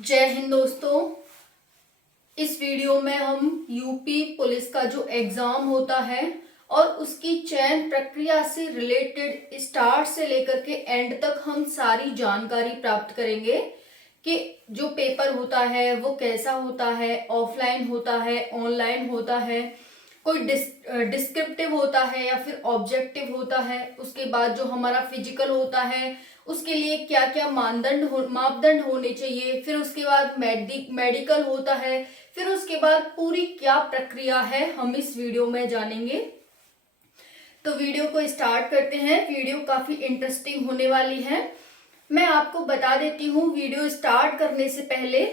जय हिंद दोस्तों। इस वीडियो में हम यूपी पुलिस का जो एग्जाम होता है और उसकी चयन प्रक्रिया से रिलेटेड स्टार्ट से लेकर के एंड तक हम सारी जानकारी प्राप्त करेंगे कि जो पेपर होता है वो कैसा होता है, ऑफलाइन होता है, ऑनलाइन होता है, कोई डिस्क्रिप्टिव होता है या फिर ऑब्जेक्टिव होता है। उसके बाद जो हमारा फिजिकल होता है उसके लिए क्या क्या मापदंड होने चाहिए। फिर उसके बाद मेडिकल होता है। फिर उसके बाद पूरी क्या प्रक्रिया है हम इस वीडियो में जानेंगे। तो वीडियो को स्टार्ट करते हैं। वीडियो काफी इंटरेस्टिंग होने वाली है। मैं आपको बता देती हूँ वीडियो स्टार्ट करने से पहले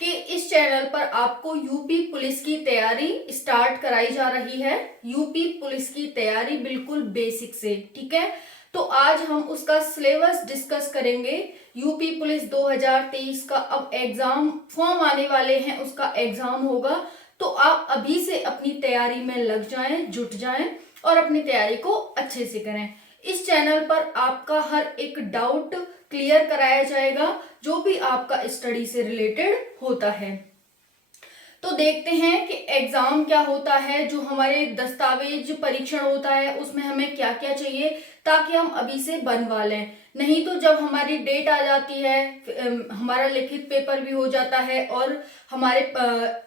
कि इस चैनल पर आपको यूपी पुलिस की तैयारी स्टार्ट कराई जा रही है। यूपी पुलिस की तैयारी बिल्कुल बेसिक से, ठीक है। तो आज हम उसका सिलेबस डिस्कस करेंगे। यूपी पुलिस 2023 का अब एग्जाम फॉर्म आने वाले हैं, उसका एग्जाम होगा। तो आप अभी से अपनी तैयारी में लग जाएं, जुट जाएं और अपनी तैयारी को अच्छे से करें। इस चैनल पर आपका हर एक डाउट क्लियर कराया जाएगा जो भी आपका स्टडी से रिलेटेड होता है। तो देखते हैं कि एग्जाम क्या होता है। जो हमारे दस्तावेज परीक्षण होता है उसमें हमें क्या क्या चाहिए ताकि हम अभी से बनवा लें। नहीं तो जब हमारी डेट आ जाती है, हमारा लिखित पेपर भी हो जाता है और हमारे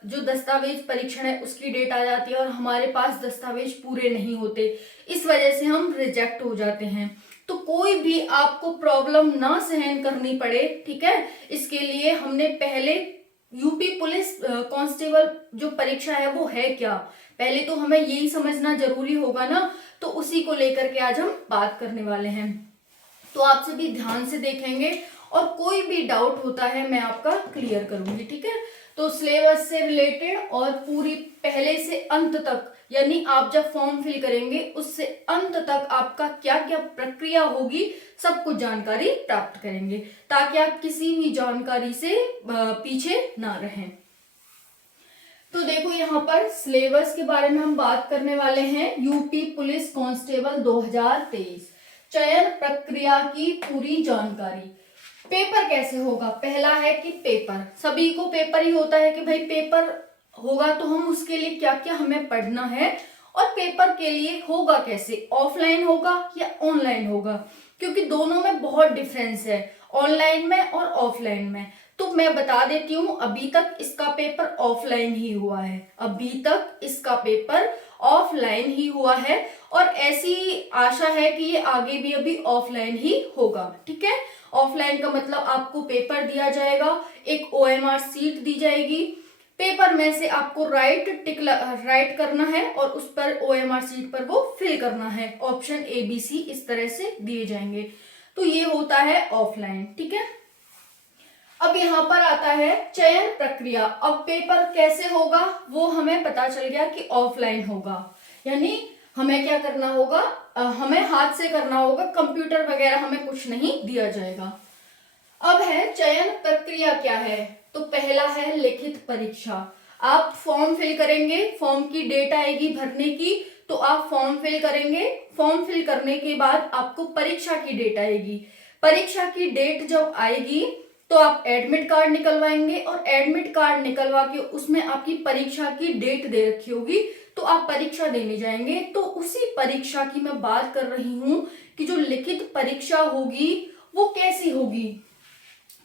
जो दस्तावेज परीक्षण है उसकी डेट आ जाती है और हमारे पास दस्तावेज पूरे नहीं होते, इस वजह से हम रिजेक्ट हो जाते हैं। तो कोई भी आपको प्रॉब्लम ना सहन करनी पड़े, ठीक है, इसके लिए हमने पहले यूपी पुलिस कांस्टेबल जो परीक्षा है वो है क्या, पहले तो हमें यही समझना जरूरी होगा ना। तो उसी को लेकर के आज हम बात करने वाले हैं। तो आप सभी ध्यान से देखेंगे और कोई भी डाउट होता है मैं आपका क्लियर करूंगी, ठीक है। तो सिलेबस से रिलेटेड और पूरी पहले से अंत तक, यानी आप जब फॉर्म फिल करेंगे उससे अंत तक आपका क्या क्या प्रक्रिया होगी सब कुछ जानकारी प्राप्त करेंगे ताकि आप किसी भी जानकारी से पीछे ना रहें। तो देखो यहाँ पर सिलेबस के बारे में हम बात करने वाले हैं। यूपी पुलिस कांस्टेबल 2023 चयन प्रक्रिया की पूरी जानकारी। पेपर कैसे होगा, पहला है कि पेपर, सभी को पेपर ही होता है कि भाई पेपर होगा तो हम उसके लिए क्या क्या हमें पढ़ना है और पेपर के लिए होगा कैसे, ऑफलाइन होगा या ऑनलाइन होगा, क्योंकि दोनों में बहुत डिफरेंस है ऑनलाइन में और ऑफलाइन में। तो मैं बता देती हूँ अभी तक इसका पेपर ऑफलाइन ही हुआ है, अभी तक इसका पेपर ऑफलाइन ही हुआ है और ऐसी आशा है कि ये आगे भी अभी ऑफलाइन ही होगा, ठीक है। ऑफलाइन का मतलब आपको पेपर दिया जाएगा, एक ओएमआर सीट दी जाएगी, पेपर में से आपको राइट करना है और उस पर ओएमआर सीट पर वो फिल करना है। ऑप्शन ए बी सी इस तरह से दिए जाएंगे। तो ये होता है ऑफलाइन, ठीक है। अब यहाँ पर आता है चयन प्रक्रिया। अब पेपर कैसे होगा वो हमें पता चल गया कि ऑफलाइन होगा, यानी हमें क्या करना होगा, हमें हाथ से करना होगा, कंप्यूटर वगैरह हमें कुछ नहीं दिया जाएगा। अब है चयन प्रक्रिया क्या है। तो पहला है लिखित परीक्षा। आप फॉर्म फिल करेंगे, फॉर्म की डेट आएगी भरने की तो आप फॉर्म फिल करेंगे। फॉर्म फिल करने के बाद आपको परीक्षा की डेट आएगी। परीक्षा की डेट जब आएगी तो आप एडमिट कार्ड निकलवाएंगे और एडमिट कार्ड निकलवा के उसमें आपकी परीक्षा की डेट दे रखी होगी तो आप परीक्षा देने जाएंगे। तो उसी परीक्षा की मैं बात कर रही हूं कि जो लिखित परीक्षा होगी वो कैसी होगी।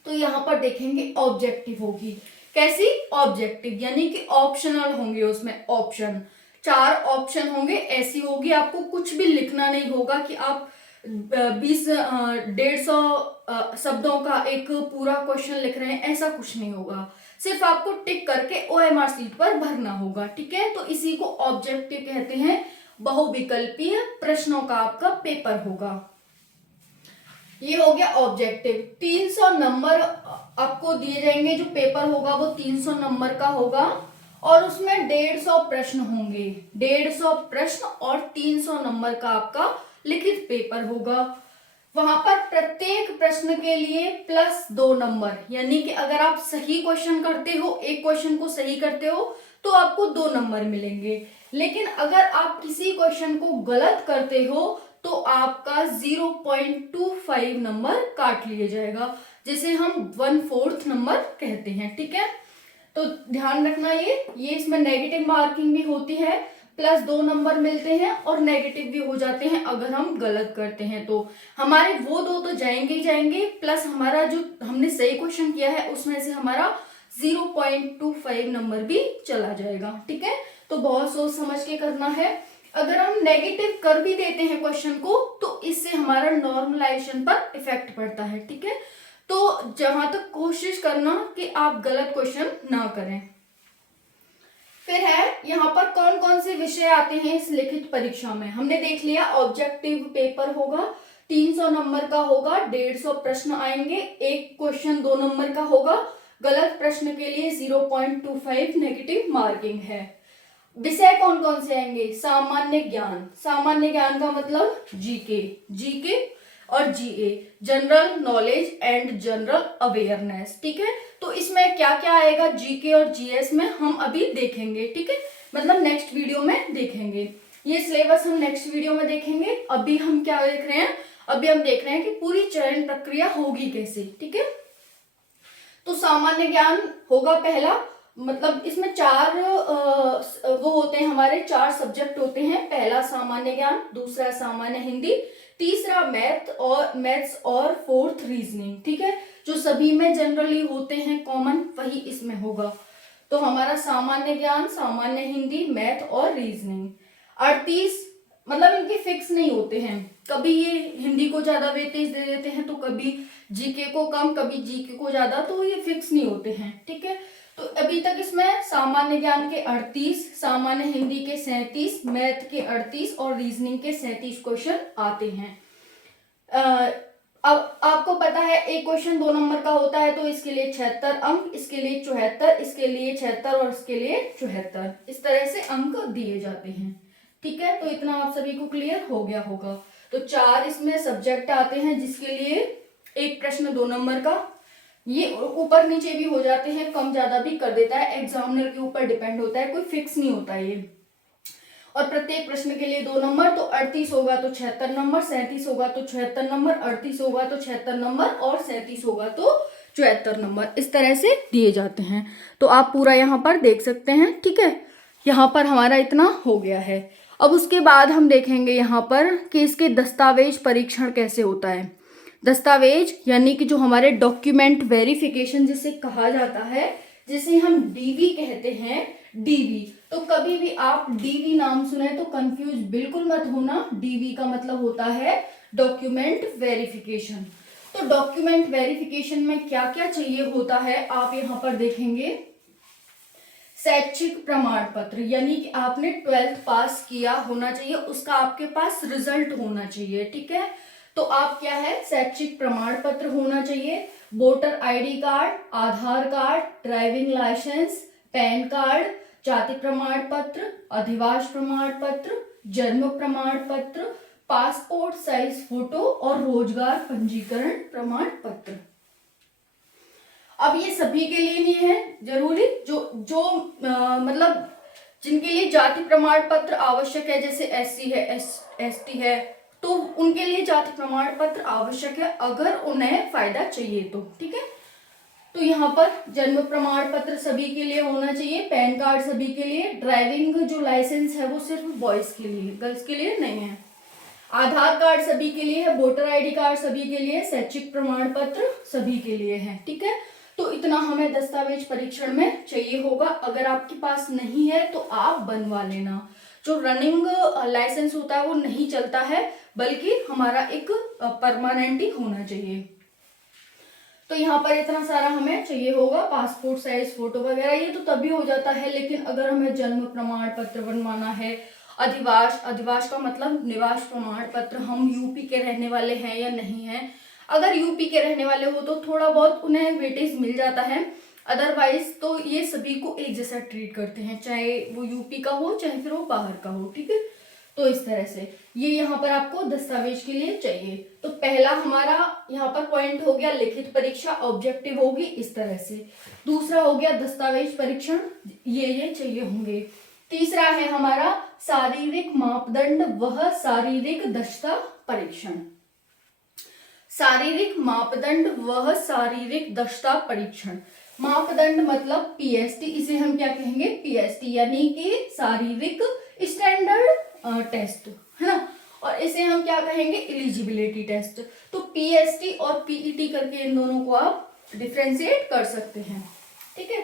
तो यहाँ पर देखेंगे ऑब्जेक्टिव होगी। कैसी, ऑब्जेक्टिव, यानी कि ऑप्शनल होंगे, उसमें ऑप्शन 4 ऑप्शन होंगे। ऐसी होगी, आपको कुछ भी लिखना नहीं होगा कि आप 150 शब्दों का एक पूरा क्वेश्चन लिख रहे हैं, ऐसा कुछ नहीं होगा। सिर्फ आपको टिक करके ओएमआर सीट पर भरना होगा, ठीक है। तो इसी को ऑब्जेक्टिव कहते हैं। बहुविकल्पीय प्रश्नों का आपका पेपर होगा। ये हो गया ऑब्जेक्टिव। 300 नंबर आपको दिए जाएंगे। जो पेपर होगा वो 300 नंबर का होगा और उसमें 150 प्रश्न होंगे। 150 प्रश्न और 300 नंबर का आपका लिखित पेपर होगा। वहां पर प्रत्येक प्रश्न के लिए +2 नंबर, यानी कि अगर आप सही क्वेश्चन करते हो, एक क्वेश्चन को सही करते हो तो आपको 2 नंबर मिलेंगे। लेकिन अगर आप किसी क्वेश्चन को गलत करते हो तो आपका 0.25 नंबर काट लिया जाएगा, जिसे हम 1/4 नंबर कहते हैं। ठीक है, तो ध्यान रखना ये इसमें नेगेटिव मार्किंग भी होती है, प्लस 2 नंबर मिलते हैं और नेगेटिव भी हो जाते हैं अगर हम गलत करते हैं। तो हमारे वो 2 तो जाएंगे ही जाएंगे, प्लस हमारा जो हमने सही क्वेश्चन किया है उसमें से हमारा 0.25 नंबर भी चला जाएगा। ठीक है, तो बहुत सोच समझ के करना है। अगर हम नेगेटिव कर भी देते हैं क्वेश्चन को तो इससे हमारा नॉर्मलाइजेशन पर इफेक्ट पड़ता है। ठीक है, तो जहां तक कोशिश करना कि आप गलत क्वेश्चन ना करें। फिर है यहाँ पर कौन कौन से विषय आते हैं इस लिखित परीक्षा में। हमने देख लिया ऑब्जेक्टिव पेपर होगा, 300 नंबर का होगा, 150 प्रश्न आएंगे, एक क्वेश्चन 2 नंबर का होगा, गलत प्रश्न के लिए 0.25 नेगेटिव मार्किंग है। विषय कौन कौन से आएंगे? सामान्य ज्ञान, सामान्य ज्ञान का मतलब जीके और GA, general knowledge and general awareness. ठीक है, तो इसमें क्या क्या आएगा जीके और जीएस में हम अभी देखेंगे। ठीक है, मतलब नेक्स्ट वीडियो में देखेंगे, ये सिलेबस हम नेक्स्ट वीडियो में देखेंगे। अभी हम क्या देख रहे हैं? अभी हम देख रहे हैं कि पूरी चयन प्रक्रिया होगी कैसे। ठीक है, तो सामान्य ज्ञान होगा पहला, मतलब इसमें 4 वो होते हैं, हमारे 4 सब्जेक्ट होते हैं। पहला सामान्य ज्ञान, दूसरा सामान्य हिंदी, तीसरा मैथ्स और 4th रीजनिंग। ठीक है, जो सभी में जनरली होते हैं कॉमन, वही इसमें होगा। तो हमारा सामान्य ज्ञान, सामान्य हिंदी, मैथ और रीजनिंग 38, मतलब इनके फिक्स नहीं होते हैं, कभी ये हिंदी को ज्यादा वेटेज दे देते हैं तो कभी जीके को कम, कभी जीके को ज्यादा, तो ये फिक्स नहीं होते हैं। ठीक है, तो अभी तक इसमें सामान्य ज्ञान के 38, सामान्य हिंदी के 37, मैथ के 38 और रीजनिंग के 37 क्वेश्चन आते हैं। अब आपको पता है एक क्वेश्चन 2 नंबर का होता है, तो इसके लिए 76 अंक, इसके लिए 74, इसके लिए 76 और इसके लिए 74, इस तरह से अंक दिए जाते हैं। ठीक है, तो इतना आप सभी को क्लियर हो गया होगा। तो 4 इसमें सब्जेक्ट आते हैं, जिसके लिए एक प्रश्न 2 नंबर का, ये ऊपर नीचे भी हो जाते हैं, कम ज्यादा भी कर देता है, एग्जामिनर के ऊपर डिपेंड होता है, कोई फिक्स नहीं होता ये। और प्रत्येक प्रश्न के लिए 2 नंबर, तो 38 होगा तो 76 नंबर, 37 होगा तो 76 नंबर, 38 होगा तो 76 नंबर और 37 होगा तो 74 नंबर, इस तरह से दिए जाते हैं। तो आप पूरा यहाँ पर देख सकते हैं। ठीक है, यहाँ पर हमारा इतना हो गया है। अब उसके बाद हम देखेंगे यहाँ पर कि इसके दस्तावेज परीक्षण कैसे होता है। दस्तावेज यानी कि जो हमारे डॉक्यूमेंट वेरिफिकेशन जिसे कहा जाता है, जिसे हम डीवी कहते हैं, डीवी। तो कभी भी आप डीवी नाम सुने तो कंफ्यूज बिल्कुल मत होना, डीवी का मतलब होता है डॉक्यूमेंट वेरिफिकेशन। तो डॉक्यूमेंट वेरिफिकेशन में क्या क्या चाहिए होता है आप यहाँ पर देखेंगे। शैक्षिक प्रमाण पत्र, यानी कि आपने 12th पास किया होना चाहिए, उसका आपके पास रिजल्ट होना चाहिए। ठीक है, तो आप क्या है, शैक्षिक प्रमाण पत्र होना चाहिए, voter ID card, Aadhaar card, driving licence, PAN card, जाति प्रमाण पत्र, अधिवास प्रमाण पत्र, जन्म प्रमाण पत्र, पासपोर्ट साइज फोटो और रोजगार पंजीकरण प्रमाण पत्र। अब ये सभी के लिए नहीं है जरूरी, जो मतलब जिनके लिए जाति प्रमाण पत्र आवश्यक है, जैसे एससी है, एसटी है, तो उनके लिए जाति प्रमाण पत्र आवश्यक है अगर उन्हें फायदा चाहिए तो। ठीक है, तो यहाँ पर जन्म प्रमाण पत्र सभी के लिए होना चाहिए, पैन कार्ड सभी के लिए, ड्राइविंग जो लाइसेंस है वो सिर्फ बॉयज के लिए, गर्ल्स के लिए नहीं है, आधार कार्ड सभी के लिए है, वोटर आईडी कार्ड सभी के लिए, शैक्षिक प्रमाण पत्र सभी के लिए है। ठीक है, तो इतना हमें दस्तावेज परीक्षण में चाहिए होगा। अगर आपके पास नहीं है तो आप बनवा लेना। जो रनिंग लाइसेंस होता है वो नहीं चलता है, बल्कि हमारा एक परमानेंट ही होना चाहिए। तो यहाँ पर इतना सारा हमें चाहिए होगा, पासपोर्ट साइज फोटो वगैरह ये तो तभी हो जाता है, लेकिन अगर हमें जन्म प्रमाण पत्र बनवाना है, अधिवास का मतलब निवास प्रमाण पत्र, हम यूपी के रहने वाले हैं या नहीं है, अगर यूपी के रहने वाले हो तो थोड़ा बहुत उन्हें वेटेज मिल जाता है, अदरवाइज तो ये सभी को एक जैसा ट्रीट करते हैं, चाहे वो यूपी का हो चाहे फिर वो बाहर का हो। ठीक है, तो इस तरह से ये यहाँ पर आपको दस्तावेज के लिए चाहिए। तो पहला हमारा यहाँ पर पॉइंट हो गया लिखित परीक्षा, ऑब्जेक्टिव होगी इस तरह से। दूसरा हो गया दस्तावेज परीक्षण, ये चाहिए होंगे। तीसरा है हमारा शारीरिक मापदंड वह शारीरिक दक्षता परीक्षण। शारीरिक मापदंड वह शारीरिक दक्षता परीक्षण। मापदंड मतलब पीएसटी, इसे हम क्या कहेंगे, पीएसटी, यानी कि शारीरिक स्टैंडर्ड टेस्ट, है ना। और इसे हम क्या कहेंगे, एलिजिबिलिटी टेस्ट। तो पीएसटी और पीईटी करके इन दोनों को आप डिफरेंशिएट कर सकते हैं, ठीक है।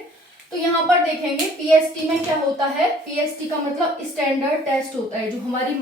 तो यहाँ पर देखेंगे पीएसटी में क्या होता है, पीएसटी का मतलब स्टैंडर्ड टेस्ट होता है, जो हमारी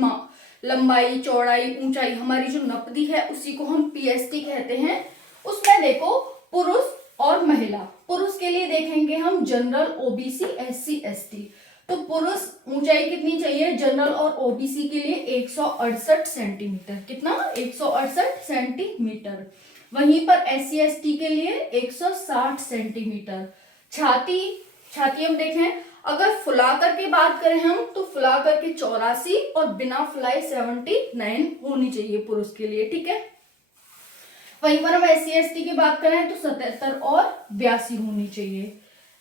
लंबाई चौड़ाई ऊंचाई हमारी जो नपदी है उसी को हम पीएसटी कहते हैं। उसमें देखो पुरुष और महिला, पुरुष के लिए देखेंगे हम जनरल, ओबीसी, एससी, एसटी। तो पुरुष ऊंचाई कितनी चाहिए जनरल और ओबीसी के लिए 168 सेंटीमीटर, कितना, 168 सेंटीमीटर। वहीं पर एससी एसटी के लिए 160 सेंटीमीटर। छाती हम देखें, अगर फुला करके बात करें हम तो फुला करके 84 और बिना फुलाए 79 होनी चाहिए पुरुष के लिए, ठीक है। वहीं पर हम एससी एसटी की बात करें तो 77 और 82 होनी चाहिए।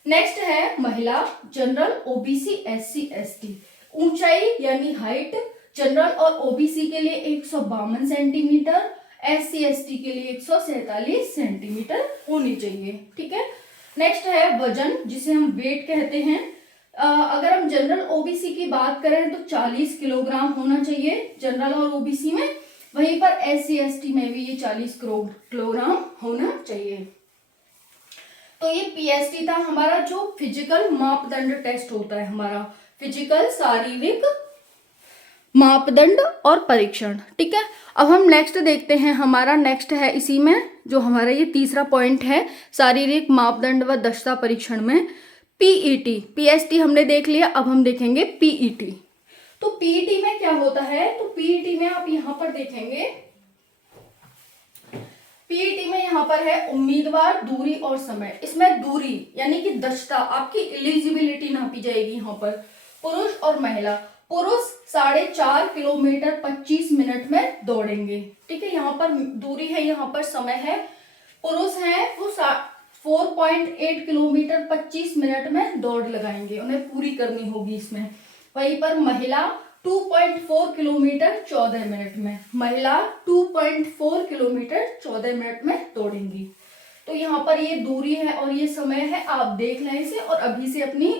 नेक्स्ट है महिला, जनरल, ओबीसी, एससी, एसटी। ऊंचाई यानी हाइट जनरल और ओबीसी के लिए 152 सेंटीमीटर, एससी एसटी के लिए 147 सेंटीमीटर होनी चाहिए, ठीक है। नेक्स्ट है वजन, जिसे हम वेट कहते हैं। अगर हम जनरल ओबीसी की बात करें तो 40 किलोग्राम होना चाहिए जनरल और ओबीसी में। वहीं पर एससी एसटी में भी ये 40 किलोग्राम होना चाहिए। तो ये पीएसटी था हमारा, जो फिजिकल मापदंड टेस्ट होता है हमारा, फिजिकल शारीरिक मापदंड और परीक्षण, ठीक है। अब हम नेक्स्ट देखते हैं, हमारा नेक्स्ट है इसी में जो हमारा ये तीसरा पॉइंट है शारीरिक मापदंड व दक्षता परीक्षण में पीईटी। पीएसटी हमने देख लिया, अब हम देखेंगे पीईटी। तो पीईटी में क्या होता है, तो पीईटी में आप यहां पर देखेंगे, पीईटी में यहाँ पर है उम्मीदवार, दूरी और समय। इसमें दूरी यानी कि दक्षता, आपकी एलिजिबिलिटी नापी जाएगी यहाँ पर। पुरुष और महिला, पुरुष 4.5 किलोमीटर 25 मिनट में दौड़ेंगे, ठीक है। यहाँ पर दूरी है, यहाँ पर समय है। पुरुष है वो 4.8 किलोमीटर 25 मिनट में दौड़ लगाएंगे, उन्हें पूरी करनी होगी इसमें। वहीं पर महिला 2.4 किलोमीटर 14 मिनट में, महिला 2.4 किलोमीटर 14 मिनट में दौड़ेंगी। तो यहाँ पर ये दूरी है और ये समय है, आप देख लें इसे और अभी से अपनी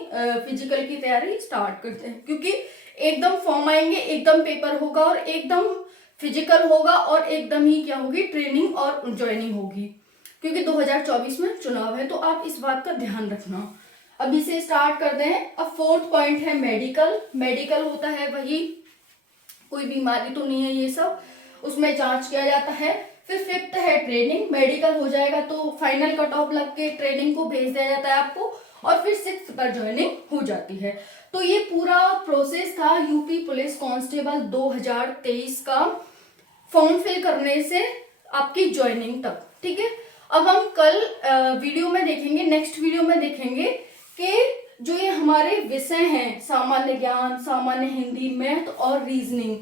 फिजिकल की तैयारी स्टार्ट करते हैं, क्योंकि एकदम फॉर्म आएंगे, एकदम पेपर होगा और एकदम फिजिकल होगा और एकदम ही क्या होगी, ट्रेनिंग और ज्वाइनिंग होगी, क्योंकि 2024 में चुनाव है। तो आप इस बात का ध्यान रखना। अभी से स्टार्ट करते हैं। अब फोर्थ पॉइंट है मेडिकल। मेडिकल होता है वही, कोई बीमारी तो नहीं है ये सब, उसमें जांच किया जाता है। फिर फिफ्थ है ट्रेनिंग। मेडिकल हो जाएगा तो फाइनल कट ऑफ लग के ट्रेनिंग को भेज दिया जाता है आपको, और फिर 6th पर ज्वाइनिंग हो जाती है। तो ये पूरा प्रोसेस था यूपी पुलिस कांस्टेबल 2023 का फॉर्म फिल करने से आपकी ज्वाइनिंग तक, ठीक है। अब हम कल वीडियो में देखेंगे, नेक्स्ट वीडियो में देखेंगे कि जो ये हमारे विषय हैं, सामान्य ज्ञान, सामान्य हिंदी, मैथ और रीजनिंग,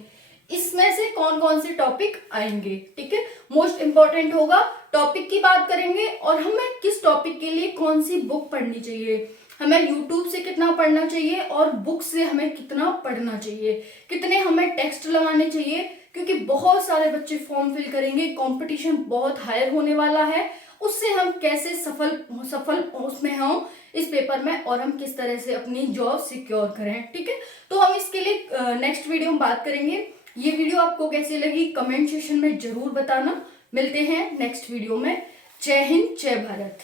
इसमें से कौन कौन से टॉपिक आएंगे, ठीक है। मोस्ट इंपॉर्टेंट होगा, टॉपिक की बात करेंगे और हमें किस टॉपिक के लिए कौन सी बुक पढ़नी चाहिए, हमें यूट्यूब से कितना पढ़ना चाहिए और बुक से हमें कितना पढ़ना चाहिए, कितने हमें टेक्स्ट लगाने चाहिए, क्योंकि बहुत सारे बच्चे फॉर्म फिल करेंगे, कंपटीशन बहुत हायर होने वाला है। उससे हम कैसे सफल उसमें हम इस पेपर में, और हम किस तरह से अपनी जॉब सिक्योर करें, ठीक है। तो हम इसके लिए नेक्स्ट वीडियो में बात करेंगे। ये वीडियो आपको कैसी लगी कमेंट सेक्शन में जरूर बताना। मिलते हैं नेक्स्ट वीडियो में। जय हिंद, जय भारत।